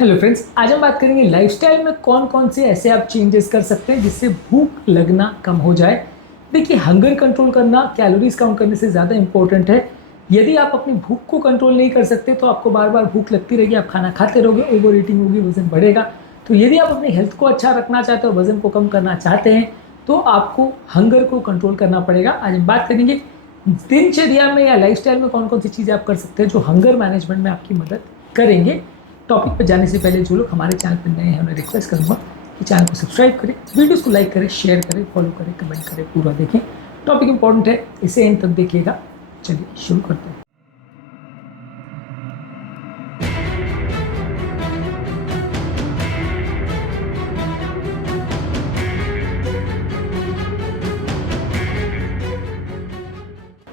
Hello friends, आज हम बात करेंगे लाइफस्टाइल में कौन कौन से ऐसे आप चेंजेस कर सकते हैं जिससे भूख लगना कम हो जाए। देखिए, हंगर कंट्रोल करना कैलोरीज काउंट करने से ज़्यादा इंपॉर्टेंट है। यदि आप अपनी भूख को कंट्रोल नहीं कर सकते तो आपको बार बार भूख लगती रहेगी, आप खाना खाते रहोगे, ओवर ईटिंग होगी, वजन बढ़ेगा। तो यदि आप अपनी हेल्थ को अच्छा रखना चाहते हो, वजन को कम करना चाहते हैं, तो आपको हंगर को कंट्रोल करना पड़ेगा। आज हम बात करेंगे दिनचर्या में या लाइफस्टाइल में कौन कौन सी चीज़ें आप कर सकते हैं जो हंगर मैनेजमेंट में आपकी मदद करेंगे। टॉपिक पर जाने से पहले जो लोग हमारे चैनल पर नए हैं उन्हें रिक्वेस्ट करूंगा कि चैनल को सब्सक्राइब करें, वीडियोस को लाइक करें, शेयर करें, फॉलो करें, कमेंट करें, पूरा देखें। टॉपिक इंपॉर्टेंट है, इसे एंड तक देखिएगा। चलिए शुरू करते हैं।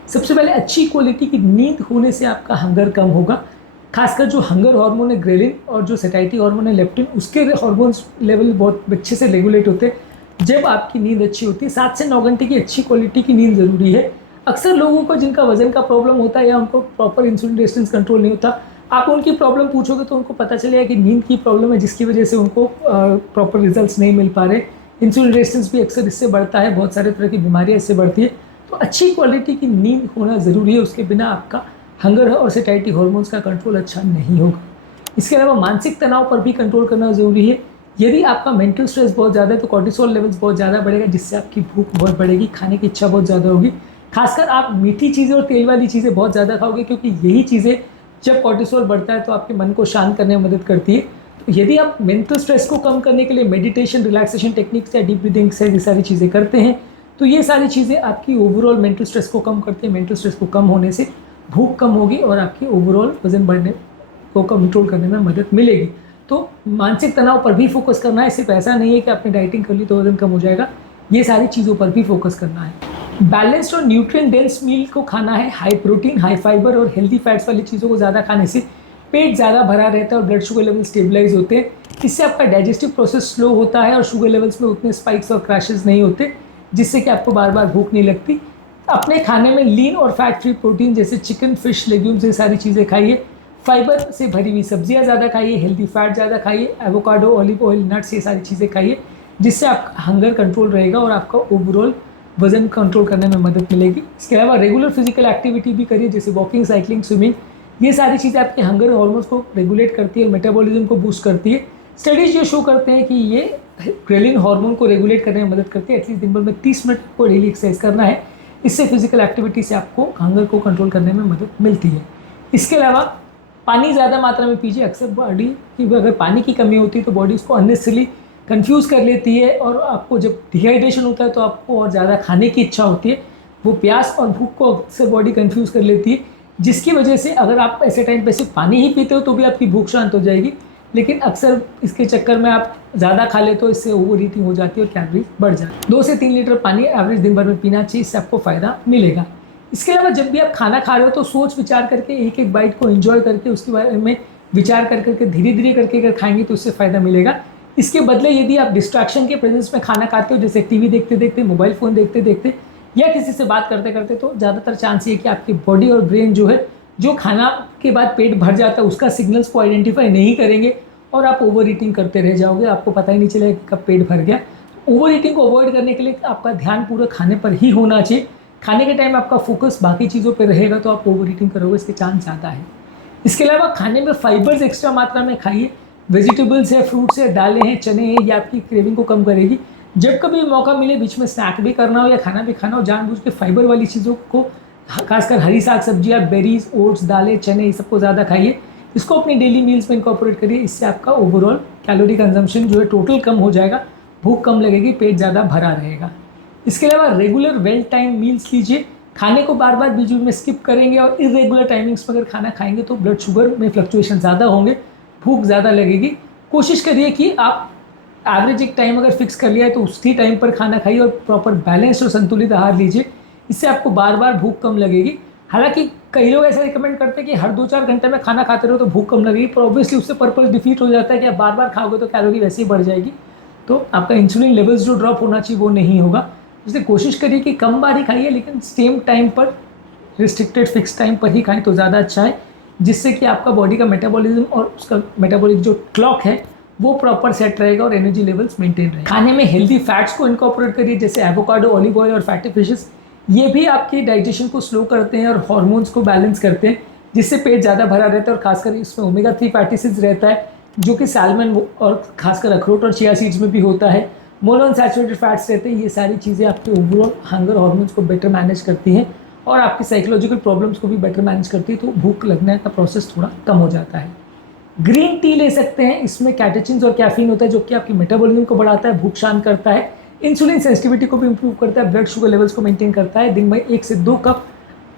सबसे पहले अच्छी क्वालिटी की नींद होने से आपका हंगर कम होगा। खासकर जो हंगर हार्मोन है ग्रेलिन और जो सेटाइटी हार्मोन है लेप्टिन, उसके हार्मोन्स लेवल बहुत अच्छे से रेगुलेट होते हैं जब आपकी नींद अच्छी होती है। 7 से 9 घंटे की अच्छी क्वालिटी की नींद ज़रूरी है। अक्सर लोगों को जिनका वजन का प्रॉब्लम होता है या उनको प्रॉपर इंसुलिन रेजिस्टेंस कंट्रोल नहीं होता, आप उनकी प्रॉब्लम पूछोगे तो उनको पता चलेगा कि नींद की प्रॉब्लम है, जिसकी वजह से उनको प्रॉपर रिजल्ट नहीं मिल पा रहे। इंसुलिन रेजिस्टेंस भी अक्सर इससे बढ़ता है, बहुत सारे तरह की बीमारियाँ इससे बढ़ती है। तो अच्छी क्वालिटी की नींद होना ज़रूरी है, उसके बिना आपका हंगर और सेटाइटी हार्मोन्स का कंट्रोल अच्छा नहीं होगा। इसके अलावा मानसिक तनाव पर भी कंट्रोल करना ज़रूरी है। यदि आपका मेंटल स्ट्रेस बहुत ज़्यादा है तो कॉर्टिसोल लेवल्स बहुत ज़्यादा बढ़ेगा, जिससे आपकी भूख बहुत बढ़ेगी, खाने की इच्छा बहुत ज़्यादा होगी। खासकर आप मीठी चीज़ें और तेल वाली चीज़ें बहुत ज़्यादा खाओगे, क्योंकि यही चीज़ें जब कॉर्टिसोल बढ़ता है तो आपके मन को शांत करने में मदद करती है। तो यदि आप मेंटल स्ट्रेस को कम करने के लिए मेडिटेशन, रिलैक्सेशन टेक्निक्स या डीप ब्रीदिंग से ये सारी चीज़ें करते हैं, तो ये सारी चीज़ें आपकी ओवरऑल मेंटल स्ट्रेस को कम करती है। मेंटल स्ट्रेस को कम होने से भूख कम होगी और आपकी ओवरऑल वजन बढ़ने को कंट्रोल करने में मदद मिलेगी। तो मानसिक तनाव पर भी फोकस करना है। सिर्फ ऐसा नहीं है कि आपने डाइटिंग कर ली तो वजन कम हो जाएगा, ये सारी चीज़ों पर भी फोकस करना है। बैलेंस्ड और न्यूट्रिएंट डेंस मील को खाना है। हाई प्रोटीन, हाई फाइबर और हेल्दी फैट्स वाली चीज़ों को ज़्यादा खाने से पेट ज़्यादा भरा रहता है और ब्लड शुगर लेवल स्टेबलाइज होते हैं। इससे आपका डाइजेस्टिव प्रोसेस स्लो होता है और शुगर लेवल्स में उतने स्पाइक्स और क्रैशेस नहीं होते, जिससे कि आपको बार बार भूख नहीं लगती। अपने खाने में लीन और फैट फ्री प्रोटीन जैसे चिकन, फिश, लेग्यूम्स, ये सारी चीज़ें खाइए। फाइबर से भरी हुई सब्जियां ज़्यादा खाइए, हेल्दी फैट ज़्यादा खाइए, एवोकाडो, ऑलिव ऑयल, नट्स, ये सारी चीज़ें खाइए, जिससे आपका हंगर कंट्रोल रहेगा और आपका ओवरऑल वजन कंट्रोल करने में मदद मिलेगी। इसके अलावा रेगुलर फिजिकल एक्टिविटी भी करिए, जैसे वॉकिंग, साइकिलिंग, स्विमिंग। ये सारी चीज़ें आपके हंगर हार्मोन्स को रेगुलेट करती है, मेटाबॉलिज्म को बूस्ट करती है। स्टडीज ये शो करते हैं कि ये ग्रेलिन हार्मोन को रेगुलेट करने में मदद करती है। एटलीस्ट दिन भर में 30 मिनट को डेली एक्सरसाइज करना है। इससे फिजिकल एक्टिविटी से आपको हंगर को कंट्रोल करने में मदद मिलती है। इसके अलावा पानी ज़्यादा मात्रा में पीजिए। अक्सर बॉडी की अगर पानी की कमी होती है तो बॉडी उसको अननेसेसरली कंफ्यूज कर लेती है और आपको जब डिहाइड्रेशन होता है तो आपको और ज़्यादा खाने की इच्छा होती है। वो प्यास और भूख को अक्सर बॉडी कंफ्यूज कर लेती है, जिसकी वजह से अगर आप ऐसे टाइम पे सिर्फ पानी ही पीते हो तो भी आपकी भूख शांत हो जाएगी। लेकिन अक्सर इसके चक्कर में आप ज़्यादा खा लेते हो, इससे ओवर ईटिंग हो जाती है और कैलोरीज बढ़ जाती है। 2 से 3 लीटर पानी एवरेज दिन भर में पीना चाहिए, इससे आपको फ़ायदा मिलेगा। इसके अलावा जब भी आप खाना खा रहे हो तो सोच विचार करके एक एक बाइट को एंजॉय करके उसके बारे में विचार कर करके धीरे धीरे करके अगर खाएंगे तो उससे फ़ायदा मिलेगा। इसके बदले यदि आप डिस्ट्रैक्शन के प्रेजेंस में खाना खाते हो, जैसे टीवी देखते देखते, मोबाइल फ़ोन देखते देखते या किसी से बात करते करते, तो ज़्यादातर चांस ये है कि आपकी बॉडी और ब्रेन जो है, जो खाना के बाद पेट भर जाता है उसका सिग्नल्स को आइडेंटिफाई नहीं करेंगे और आप ओवर ईटिंग करते रह जाओगे। आपको पता ही नहीं चलेगा कि कब पेट भर गया। ओवर ईटिंग को अवॉइड करने के लिए आपका ध्यान पूरा खाने पर ही होना चाहिए। खाने के टाइम आपका फोकस बाकी चीज़ों पर रहेगा तो आप ओवर ईटिंग करोगे, इसके चांस ज़्यादा है। इसके अलावा खाने में फाइबर्स एक्स्ट्रा मात्रा में खाइए। वेजिटेबल्स है, फ्रूट्स है, दालें हैं, चने हैं, ये आपकी क्रेविंग को कम करेगी। जब कभी मौका मिले, बीच में स्नैक भी करना हो या खाना भी खाना हो, जानबूझ के फाइबर वाली चीज़ों को, खासकर हरी साग सब्जियाँ, बेरीज, ओट्स, दालें, चने, ये सबको ज़्यादा खाइए। इसको अपनी डेली मील्स में इनकॉर्पोरेट करिए। इससे आपका ओवरऑल कैलोरी कंजम्पशन जो है टोटल कम हो जाएगा, भूख कम लगेगी, पेट ज़्यादा भरा रहेगा। इसके अलावा रेगुलर वेल टाइम मील्स लीजिए। खाने को बार बार बीच में स्किप करेंगे और इरेगुलर टाइमिंग्स में अगर खाना खाएंगे तो ब्लड शुगर में फ्लक्चुएशन ज़्यादा होंगे, भूख ज़्यादा लगेगी। कोशिश करिए कि आप एवरेज एक टाइम अगर फिक्स कर लिया है तो उसी टाइम पर खाना खाइए और प्रॉपर बैलेंस्ड और संतुलित आहार लीजिए। इससे आपको बार बार भूख कम लगेगी। हालांकि कई लोग ऐसा रिकमेंड करते हैं कि हर 2-4 घंटे में खाना खाते रहो तो भूख कम लगेगी, पर ऑब्वियसली उससे पर्पस डिफीट हो जाता है कि आप बार बार खाओगे तो कैलोरी वैसे ही बढ़ जाएगी, तो आपका इंसुलिन लेवल्स जो ड्रॉप होना चाहिए वो नहीं होगा। इसलिए कोशिश करिए कि कम बार ही खाइए, लेकिन सेम टाइम पर, रिस्ट्रिक्टेड फिक्स टाइम पर ही खाएं तो ज़्यादा अच्छा है। जिससे कि आपका बॉडी का मेटाबॉलिज्म और उसका मेटाबॉलिक जो क्लॉक है वो प्रॉपर सेट रहेगा और एनर्जी लेवल्स मेंटेन रहेगा। खाने में हेल्दी फैट्स को इनकॉर्पोरेट करिए, जैसे एवोकाडो, ऑलिव ऑयल और फैटी फिशेस। ये भी आपकी डाइजेशन को स्लो करते हैं और हार्मोन्स को बैलेंस करते हैं, जिससे पेट ज़्यादा भरा रहता है। और खासकर इसमें ओमेगा 3 फैटी एसिड्स रहता है, जो कि सैल्मन और खासकर अखरोट और चिया सीड्स में भी होता है। मोनोअनसैचुरेटेड फैट्स रहते हैं। ये सारी चीज़ें आपके ओवरऑल हंगर हार्मोन्स को बेटर मैनेज करती हैं और आपकी साइकोलॉजिकल प्रॉब्लम्स को भी बेटर मैनेज करती है, तो भूख लगने का प्रोसेस थोड़ा कम हो जाता है। ग्रीन टी ले सकते हैं, इसमें कैटेचिन्स और कैफीन होता है जो कि आपकी मेटाबॉलिज्म को बढ़ाता है, भूख शांत करता है, इंसुलिन सेंसिटिविटी को भी इंप्रूव करता है, ब्लड शुगर लेवल्स को मेंटेन करता है। दिन में 1 से 2 कप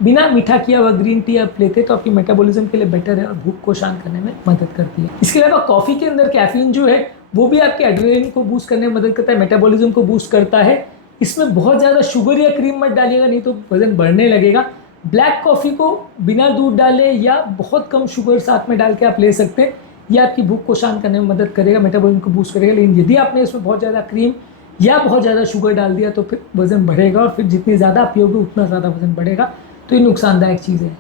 बिना मीठा किया हुआ ग्रीन टी आप लेते तो आपकी मेटाबॉलिज्म के लिए बेटर है और भूख को शांत करने में मदद करती है। इसके अलावा कॉफ़ी के अंदर कैफीन जो है वो भी आपके एड्रेनलिन को बूस्ट करने में मदद करता है, मेटाबॉलिज्म को बूस्ट करता है। इसमें बहुत ज़्यादा शुगर या क्रीम मत डालिएगा, नहीं तो वजन बढ़ने लगेगा। ब्लैक कॉफ़ी को बिना दूध डाले या बहुत कम शुगर साथ में डाल के आप ले सकते हैं। यह आपकी भूख को शांत करने में मदद करेगा, मेटाबॉलिज्म को बूस्ट करेगा। लेकिन यदि आपने इसमें बहुत ज़्यादा क्रीम या बहुत ज़्यादा शुगर डाल दिया तो फिर वज़न बढ़ेगा और फिर जितनी ज़्यादा आप पियोगे उतना ज़्यादा वज़न बढ़ेगा, तो ये नुकसानदायक चीज़ है।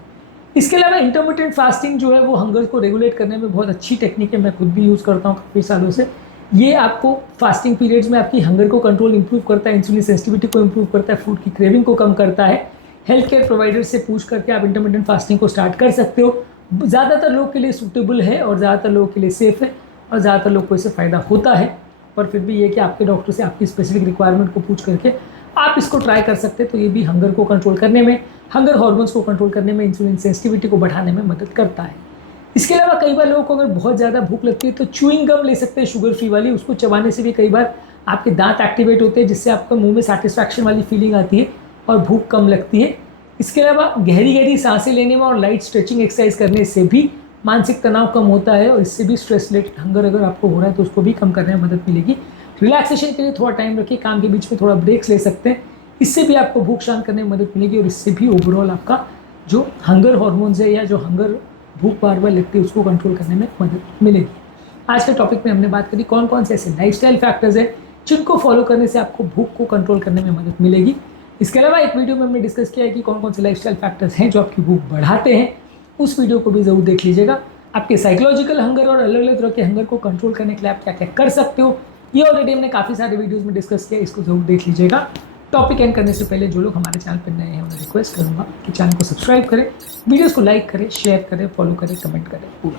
इसके अलावा इंटरमिटेंट फास्टिंग जो है वो हंगर को रेगुलेट करने में बहुत अच्छी टेक्निक है, मैं खुद भी यूज़ करता हूँ काफ़ी सालों से। ये आपको फास्टिंग पीरियड्स में आपकी हंगर को कंट्रोल इंप्रूव करता है, इंसुलिन सेंसिटिविटी को इंप्रूव करता है, फूड की क्रेविंग को कम करता है। हेल्थ केयर प्रोवाइडर से पूछ करके आप इंटरमिटेंट फास्टिंग को स्टार्ट कर सकते हो। ज़्यादातर लोग के लिए सूटेबल है और ज़्यादातर लोगों के लिए सेफ़ है और ज़्यादातर लोग को इससे फ़ायदा होता है। पर फिर भी ये कि आपके डॉक्टर से आपकी स्पेसिफिक रिक्वायरमेंट को पूछ करके आप इसको ट्राई कर सकते हैं। तो ये भी हंगर को कंट्रोल करने में, हंगर हार्मोन्स को कंट्रोल करने में, इंसुलिन सेंसिटिविटी को बढ़ाने में मदद करता है। इसके अलावा कई बार लोगों को अगर बहुत ज़्यादा भूख लगती है तो च्यूइंग गम ले सकते हैं, शुगर फ्री वाली। उसको चबाने से भी कई बार आपके दांत एक्टिवेट होते हैं, जिससे आपका मुंह में सेटिस्फैक्शन वाली फीलिंग आती है और भूख कम लगती है। इसके अलावा गहरी गहरी सांसें लेने में और लाइट स्ट्रेचिंग एक्सरसाइज करने से भी मानसिक तनाव कम होता है और इससे भी स्ट्रेस रिलेटेड हंगर अगर आपको हो रहा है तो उसको भी कम करने में मदद मिलेगी। रिलैक्सेशन के लिए थोड़ा टाइम रखिए, काम के बीच में थोड़ा ब्रेक्स ले सकते हैं, इससे भी आपको भूख शांत करने में मदद मिलेगी और इससे भी ओवरऑल आपका जो हंगर हार्मोन्स है या जो हंगर भूख बार बार लगती है उसको कंट्रोल करने में मदद मिलेगी। आज के टॉपिक में हमने बात करी कौन कौन से ऐसे लाइफस्टाइल फैक्टर्स हैं जिनको फॉलो करने से आपको भूख को कंट्रोल करने में मदद मिलेगी। इसके अलावा एक वीडियो में हमने डिस्कस किया है कि कौन कौन से लाइफस्टाइल फैक्टर्स हैं जो आपकी भूख बढ़ाते हैं। उस वीडियो को भी ज़रूर देख लीजिएगा। आपके साइकोलॉजिकल हंगर और अलग अलग तरह के हंगर को कंट्रोल करने के लिए आप क्या क्या कर सकते हो, ये ऑलरेडी हमने काफ़ी सारे वीडियोज़ में डिस्कस किया, इसको ज़रूर देख लीजिएगा। टॉपिक एंड करने से पहले जो लोग हमारे चैनल पर नए हैं उन्हें रिक्वेस्ट करूँगा कि चैनल को सब्सक्राइब करें, वीडियोज़ को लाइक करें, शेयर करें, फॉलो करें, कमेंट करें पूरा।